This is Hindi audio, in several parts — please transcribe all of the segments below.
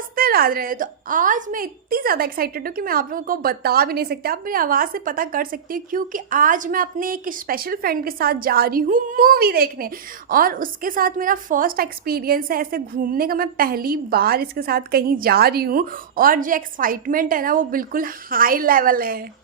नमस्ते राधे। तो आज मैं इतनी ज़्यादा एक्साइटेड हूँ कि मैं आप लोगों को बता भी नहीं सकती। आप मेरी आवाज़ से पता कर सकती हो क्योंकि आज मैं अपने एक स्पेशल फ्रेंड के साथ जा रही हूँ मूवी देखने। और उसके साथ मेरा फर्स्ट एक्सपीरियंस है ऐसे घूमने का। मैं पहली बार इसके साथ कहीं जा रही हूँ और जो एक्साइटमेंट है ना वो बिल्कुल हाई लेवल है।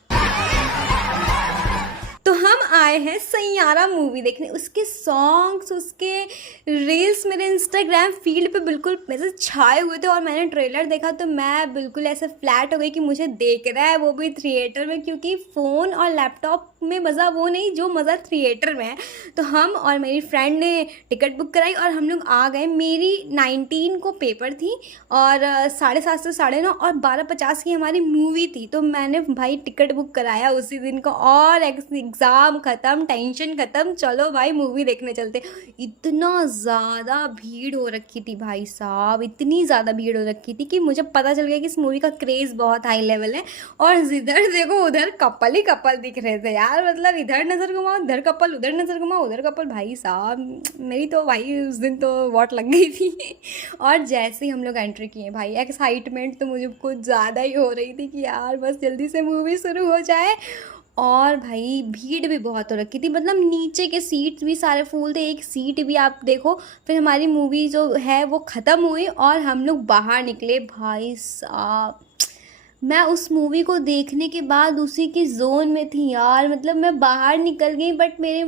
तो हम आए हैं सैयारा मूवी देखने। उसके सॉन्ग्स, उसके रील्स मेरे इंस्टाग्राम फीड पे बिल्कुल ऐसे छाए हुए थे और मैंने ट्रेलर देखा तो मैं बिल्कुल ऐसे फ्लैट हो गई कि मुझे देखना है, वो भी थिएटर में, क्योंकि फ़ोन और लैपटॉप में मज़ा वो नहीं जो मज़ा थिएटर में है। तो हम और मेरी फ्रेंड ने टिकट बुक कराई और हम लोग आ गए। मेरी 19 को पेपर थी और 7:30 से 9:30 और 12:50 की हमारी मूवी थी। तो मैंने भाई टिकट बुक कराया उसी दिन को और एग्ज़ाम ख़त्म, टेंशन ख़त्म, चलो भाई मूवी देखने चलते। इतना ज़्यादा भीड़ हो रखी थी भाई साहब, इतनी ज़्यादा भीड़ हो रखी थी कि मुझे पता चल गया कि इस मूवी का क्रेज़ बहुत हाई लेवल है। और जिधर देखो उधर कपल ही कपल दिख रहे थे यार। मतलब इधर नज़र घुमाओ उधर कपल, उधर नज़र घुमाओ उधर कपल। भाई साहब मेरी तो भाई उस दिन तो वॉट लग गई थी। और जैसे ही हम लोग एंट्री किए भाई, एक्साइटमेंट तो मुझे कुछ ज़्यादा ही हो रही थी कि यार बस जल्दी से मूवी शुरू हो जाए। और भाई भीड़ भी बहुत हो रखी थी, मतलब नीचे के सीट्स भी सारे फुल थे, एक सीट भी आप देखो। फिर हमारी मूवी जो है वो ख़त्म हुई और हम लोग बाहर निकले। भाई साहब मैं उस मूवी को देखने के बाद उसी की जोन में थी यार। मतलब मैं बाहर निकल गई बट मेरे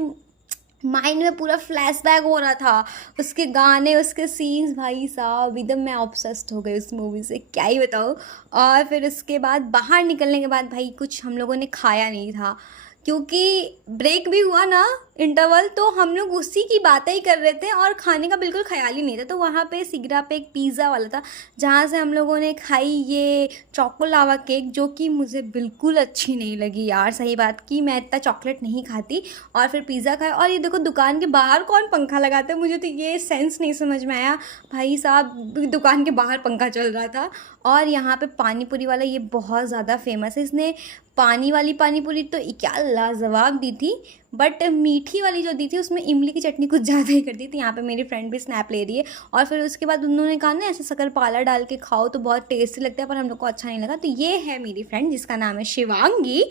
माइंड में पूरा फ्लैशबैक हो रहा था, उसके गाने, उसके सीन्स। भाई साहब एकदम मैं ऑब्सेस्ड हो गई उस मूवी से, क्या ही बताऊँ। और फिर उसके बाद बाहर निकलने के बाद भाई कुछ हम लोगों ने खाया नहीं था क्योंकि ब्रेक भी हुआ ना, इंटरवल, तो हम लोग उसी की बातें ही कर रहे थे और खाने का बिल्कुल ख्याल ही नहीं था। तो वहाँ पे सिगरा पे एक पिज़्ज़ा वाला था जहाँ से हम लोगों ने खाई ये चोको लावा केक, जो कि मुझे बिल्कुल अच्छी नहीं लगी यार। सही बात की, मैं इतना चॉकलेट नहीं खाती। और फिर पिज़्ज़ा खाया और ये देखो दुकान के बाहर कौन पंखा लगाता है, मुझे तो ये सेंस नहीं समझ में आया। भाई साहब दुकान के बाहर पंखा चल रहा था। और यहाँ पे पानी पूरी वाला ये बहुत ज़्यादा फेमस है, इसने पानी वाली पानी पूरी तो क्या लाजवाब दी थी, बट मीठी वाली जो दी थी उसमें इमली की चटनी कुछ ज़्यादा ही कर दी थी। यहाँ पे मेरी फ्रेंड भी स्नैप ले रही है। और फिर उसके बाद उन्होंने कहा ना ऐसे शक्कर डाल के खाओ तो बहुत टेस्टी लगता है, पर हम लोग को अच्छा नहीं लगा। तो ये है मेरी फ्रेंड जिसका नाम है शिवांगी।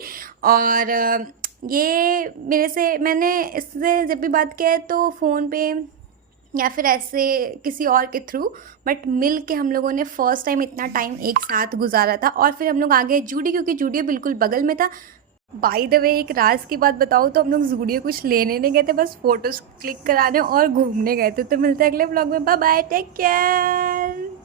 और ये मेरे से, मैंने इससे जब भी बात किया है तो फ़ोन पे या फिर ऐसे किसी और के थ्रू, बट मिल के हम लोगों ने फ़र्स्ट टाइम इतना टाइम एक साथ गुजारा था। और फिर हम लोग आ गए जूडियो, क्योंकि जूडियो बिल्कुल बगल में था। बाय द वे एक राज की बात बताऊँ तो हम लोग जूडियो कुछ लेने नहीं गए थे, बस फ़ोटोज़ क्लिक कराने और घूमने गए थे। तो मिलते हैं अगले ब्लॉग में, बाय बाय, टेक केयर।